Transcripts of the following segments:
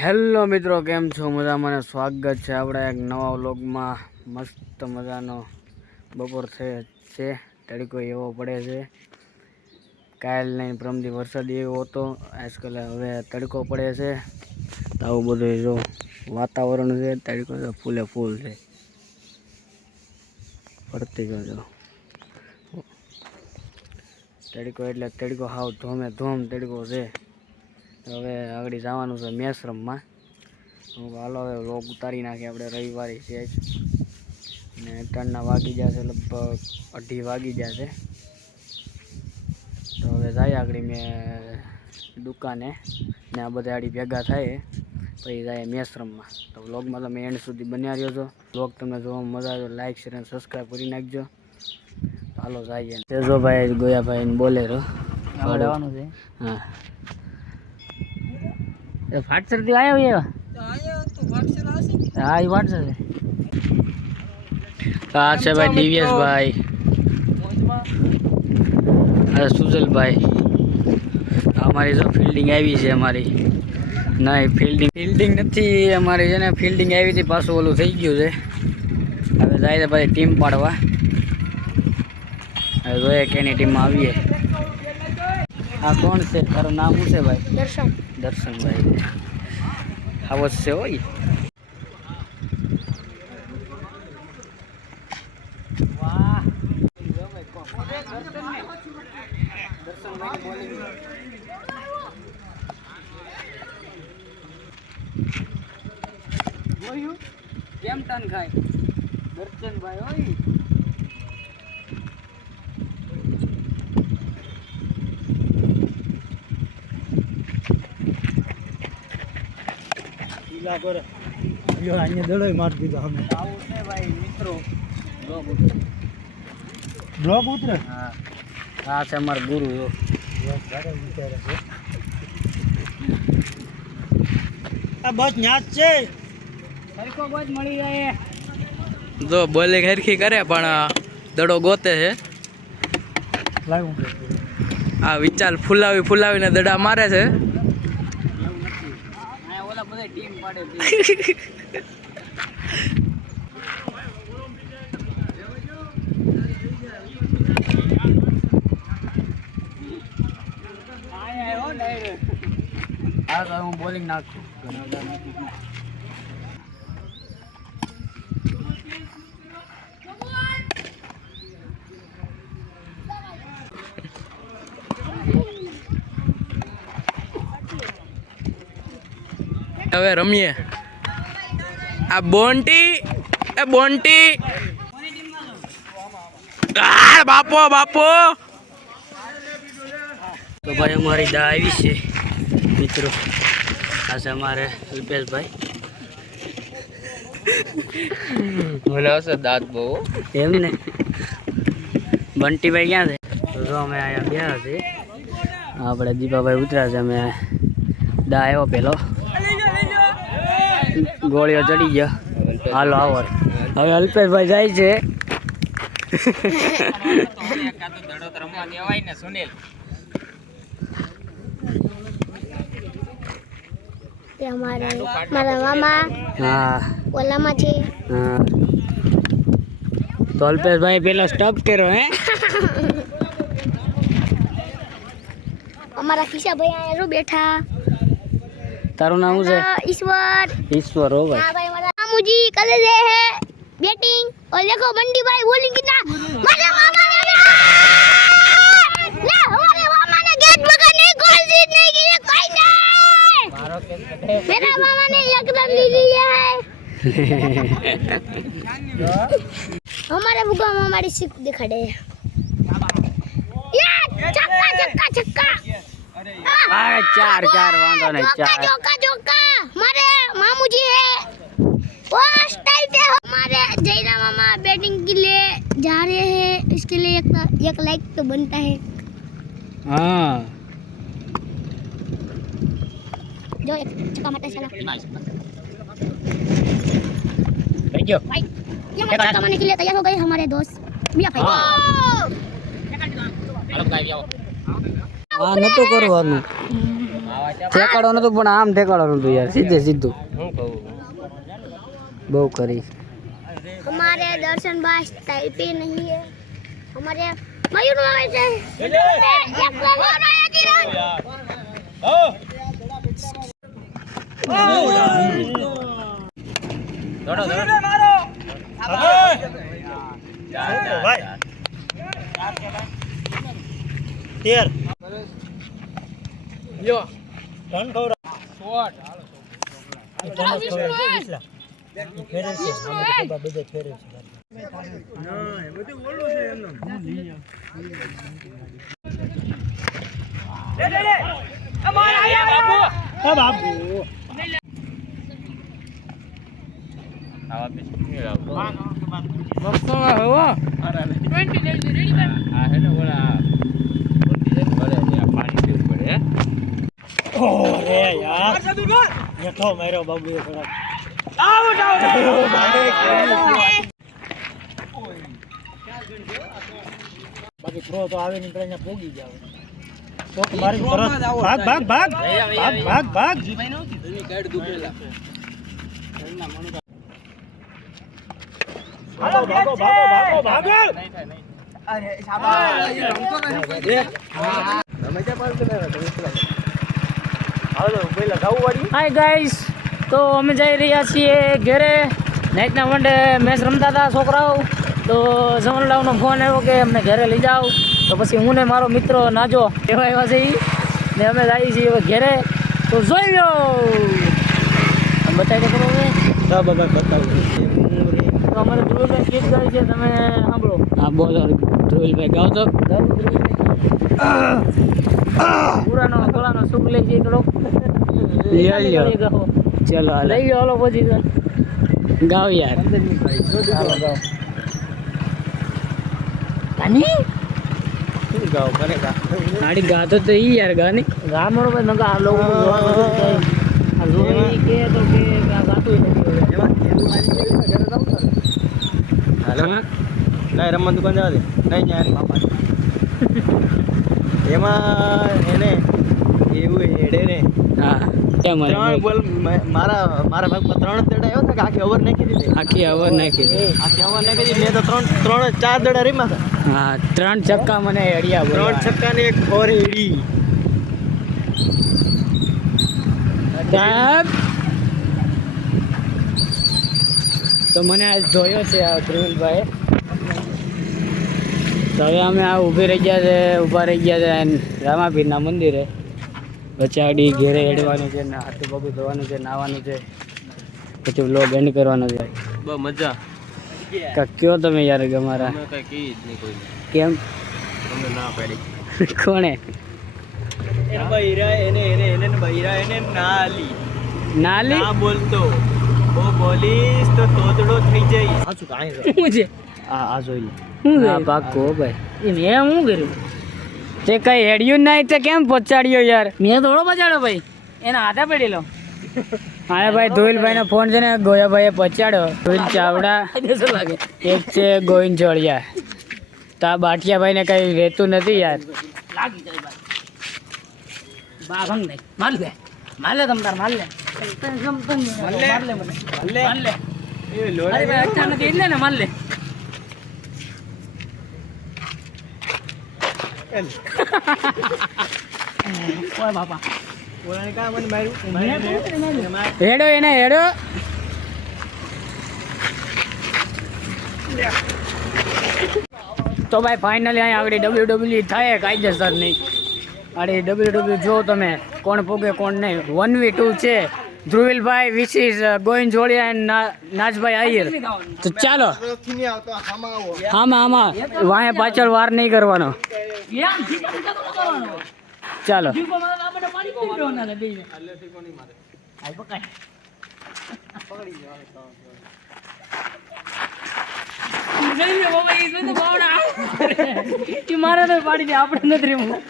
Hello મિત્રો, કેમ છો? મજામાં ને સ્વાગત છે આપણે એક નવા વ્લોગમાં। મસ્ત મજાનો બપોર છે, તડકો એવો પડે છે। કાલ નહીં પરમદી વરસાદ એવો હતો, આજકાલ હવે તડકો પડે છે। તો આવું બધું જો વાતાવરણ છે, તડકો તો ફૂલે ફૂલ છે પડતી જો તડકો એટલે તડકો હાવ ધોમે ધોમ તડકો છે। હવે આગળ જવાનું છે મેસરમમાં। હું હાલો હવે વ્લોગ ઉતારી નાખીએ આપણે, રવિવારે છે જ ને ત્રણના વાગી જશે, લગભગ 2:30 વાગી જશે। તો હવે જાય આગળ મેં દુકાને ને આ બધા આડી ભેગા થાય પછી જાય મેસરમમાં। તો વ્લોગમાં તમે એન્ડ સુધી બન્યા રહ્યો છો। વ્લોગ તમને જોવામાં મજા આવે તો લાઈક શેર અને સબસ્ક્રાઈબ કરી નાખજો। હાલો જઈએ। તેજોભાઈ ગોયાભાઈ બોલેરો આવવાનું છે। હા फाटसर थी आया हुआ तो फाटसर आसे हां ये फाटसर है। अच्छा भाई डीवीएस भाई मोजमा अरे सुजल भाई हमारी जो फील्डिंग આવી છે અમારી નહીં ફિલ્ડિંગ નથી અમારી છે ને, ફિલ્ડિંગ આવી હતી પાછું ઓલું થઈ ગયું છે। હવે જાય છે પછી ટીમ પાડવા। હવે જોઈએ કેની ટીમમાં આવીએ। આ કોણ છે? તારું નામ શું છે ભાઈ? દર્શન ભાઈ અવશ્ય હોય। વાહ જોયું કેમ ટન ખાય દર્શનભાઈ હોય। यो आने दड़ो मार दीदा हमें आऊ से भाई मित्रों ब्लॉग उतरे हां आ से हमार गुरु यो सारे विचार है आ बहुत न्याज छे सरको बहुत मળી જાય। જો બોલે હરખી કરે પણ દડો ગોતે છે। લાગું આ વિચાર ફુલાવીને દડા મારે છે। टीम पाड़े आया हो डायरेक्ट आ तो हम बॉलिंग नाखू હવે રમીએ। આ બોન્ટી એ બોન્ટી બાપો બાપો તો ભાઈ અમારી દા આવી છે મિત્રો। આ છે અમારે અલ્પેશભાઈ મને હશે દાંત બહુ એમ ને। બંટીભાઈ ક્યાં છે? તો અમે અહીંયા ગયા છે, આપણે દીપાભાઈ ઉતર્યા છે। અમે દા આવ્યો પેલો ગોળીઓ ચડી ગયો। હાલો આવો હવે અલ્પેશભાઈ જાય છે। મારા મામા હા ઓલામાં છે। હા તો અલ્પેશભાઈ પેલા સ્ટોપ કર્યો હે અમારા કિશા ભાઈ અહીંયા બેઠા। તારું નામ શું છે? ईश्वर हो भाई। हां भाई हमारा मामूजी कर रहे हैं बैटिंग और देखो बंटी भाई बॉलिंग कितना मेरे मामा ने ले हमारे मामा ने गेट बगैर नहीं गोल जीत नहीं की कोई नहीं। मेरा मामा ने एकदम ले लिया है। हमारे बुआ हमारी सिक दिखा दे ये छक्का छक्का छक्का अरे चार वांधा नहीं चार जोका हमारे मामूजी है वो स्टाइल पे हमारे जयरा मामा बैटिंग के लिए जा रहे हैं, इसके लिए एक लाइक तो बनता है। हाँ जो एक छक्का मारता है साला थैंक यू भाई। ये छक्का मारने के लिए तैयार हो गए हमारे दोस्त मिया भाई। हेलो गाइस आओ आ नतो करવાનું ઠેકાડો નતું પણ આમ ઠેકાડો નતું યાર, સીધે સીધું બહુ કરી. हमारे दर्शन भाई स्टाइल पे नहीं है हमारे मयूर मामा से एक लोग और आया किरण દોડો મારો ભાઈ 13 લ્યો રન ખવરા શોટ ફેરે છે અમે તો બધે ફેરે છે ના એ બધું ઓલું છે એમનો લે અમાર આયા બાપુ હા બાપુ આવા બિસ્કિટ લાવો મસ્તો હો અરે 20 રેડી આ હે ને ઓલા બોલતી છે ભલે આ પાણી પીવું પડે હે ઓરે યાર યથો માર્યો બાબુ એ થોડા બાકી થ્રો તો આવે નહીં ત્યાં પોગી જાવ તો મારી તરત ભાગ ભાગ ભાગ ભાગ ભાગ ભાગ જીભાઈ નહોતી તમે કાઢ દુખેલા ભાગો ભાગો ભાગો ભાગો ભાગો નહીં થાય નહીં અરે શાબાશ રમતો નથી દેખ તમે કે પાસ કરે હાલો પહેલા ગાવું વાળી. હાય ગાઈસ, તો અમે જઈ રહ્યા છીએ ઘરે. નાઇટના વનડે મેચ રમતા હતા છોકરાઓ, તો જમણલાવનો ફોન આવ્યો કે અમને ઘરે લઈ જાઓ. તો પછી હું ને મારો મિત્ર નાજો એવા એવા છે ને અમે જઈએ છીએ હવે ઘરે. તો જોઈ લો, બતાવી દો હવે હા બાબા બતાવું તો અમારે ધ્રુવભાઈ ગીત ગાય છે, તમે સાંભળો. હા બોલો ધ્રુવભાઈ ગાવ તો. પુરાનો ગળાનો સુખ લઈ જઈએ થોડોક. ચલો લઈ ગયો હાલો પછી ગાવ યાર. ગાની ગાવ મને ગાડી ગાતો તો ઈ યાર ગાની ગા મોરો ભાઈ નકા આ લોકો આ જોઈ કે તો કે ગાતું નથી હાલો નહીં રમવા દુકાન જવા દે નહીં યાર બાપા એમાં એને એવું હેડે ને હા કેમ ત્રણ બોલ મારા ભાગમાં 3 દડા આવ્યો કે આખી ઓવર નાખી દીધી આખી અવર નાખી દે. આખી ઓવર નાખી દીધી મેં તો 4 દડા રમ્યા હતા. હા 3 છક્કા મને હેડિયા 3 છક્કા ને 1 ફોર હેડી. તો મને આજ જોયો છે આ ધ્રુવભાઈ. તો હવે અમે આ ઊભા રહી ગયા છે રામાપીરના મંદિરે. બચાડી ઘેરે હેડવાનું છે ને હાથું પગું ધોવાનું છે, નાહવાનું છે, પછી વ્લોગ એન્ડ કરવાનો છે. બહુ મજા કયો તમે યાર અમારા અમે કઈ કી જ નહીં કોઈ કેમ તમને ના પાડી કોણે એને બૈરા એને બૈરા એને ના આલી નાલી ના બોલતો ઓ બોલીશ તો તોતડો થઈ જાય. સાચું કાંઈ શું છે આ જોઈ લે શું આ પાકો ભાઈ મેં શું કર્યું? તે કઈ હેડ્યું નહીં તે કેમ પચાડ્યો યાર? મેં થોડો પચાડ્યો ભાઈ, એના હાથે પડેલો. હા ભાઈ ધોઈલભાઈનો ફોન છે ને ગોયાભાઈએ પચાડ્યો. ધોઈલ ચાવડા લાગે એક છે ગોવિંદ ચોળિયા. તો આ બાઠિયાભાઈને કઈ રહેતું નથી યાર. લાગી જાય બા ભંગ નહીં માર લે તમ તાર માર લે એ લોડા અરે ભાઈ અચ્છા નથી એટલે ને માર લે. ઓય બાપા ઓલાને કાં મને માર્યું હેડો એને હેડો. તો ભાઈ ફાઇનલી અહીં આગળ WWE થાય કાયદેસર નહીં. અરે WWE જો તમે કોણ પોગે કોણ નહીં. 1v2 છે. ધ્રુવીલભાઈ વિશિષ ગોવિંદ જોડિયા અને નાજભાઈ આહિર. તો ચાલો આમાં વાહે પાછળ વાર નહીં કરવાનો. ચાલો મારે તો પાડી દે, આપણે નથી રમવું.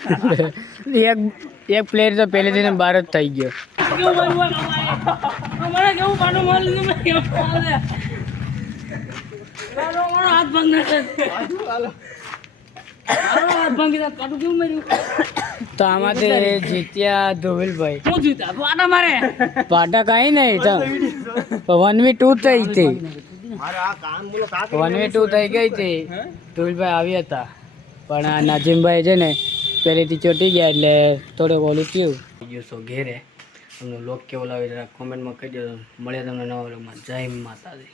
એક પ્લેયર તો પહેલેથી બહાર જ થઈ ગયો. હાથ ભાંગી કાઢું કેવું માર્યું. તો આમાંથી જીત્યા ધોવિલભાઈ. હું જીત્યા પાટા મારે પાટા કાંઈ નહીં તો 1v2 થઈ હતી. 1v2 થઈ ગઈ હતી. ધોવિલભાઈ આવ્યા હતા પણ આ નાજીમભાઈ છે ને પહેલેથી ચોટી ગયા એટલે થોડુંક ઓલું થયું. સો ઘેરે તમને લોક કેવો લાગે જરા કોમેન્ટમાં કહી દેજો. મળ્યા તમને નવા વ્લોગમાં. જય માતાજી.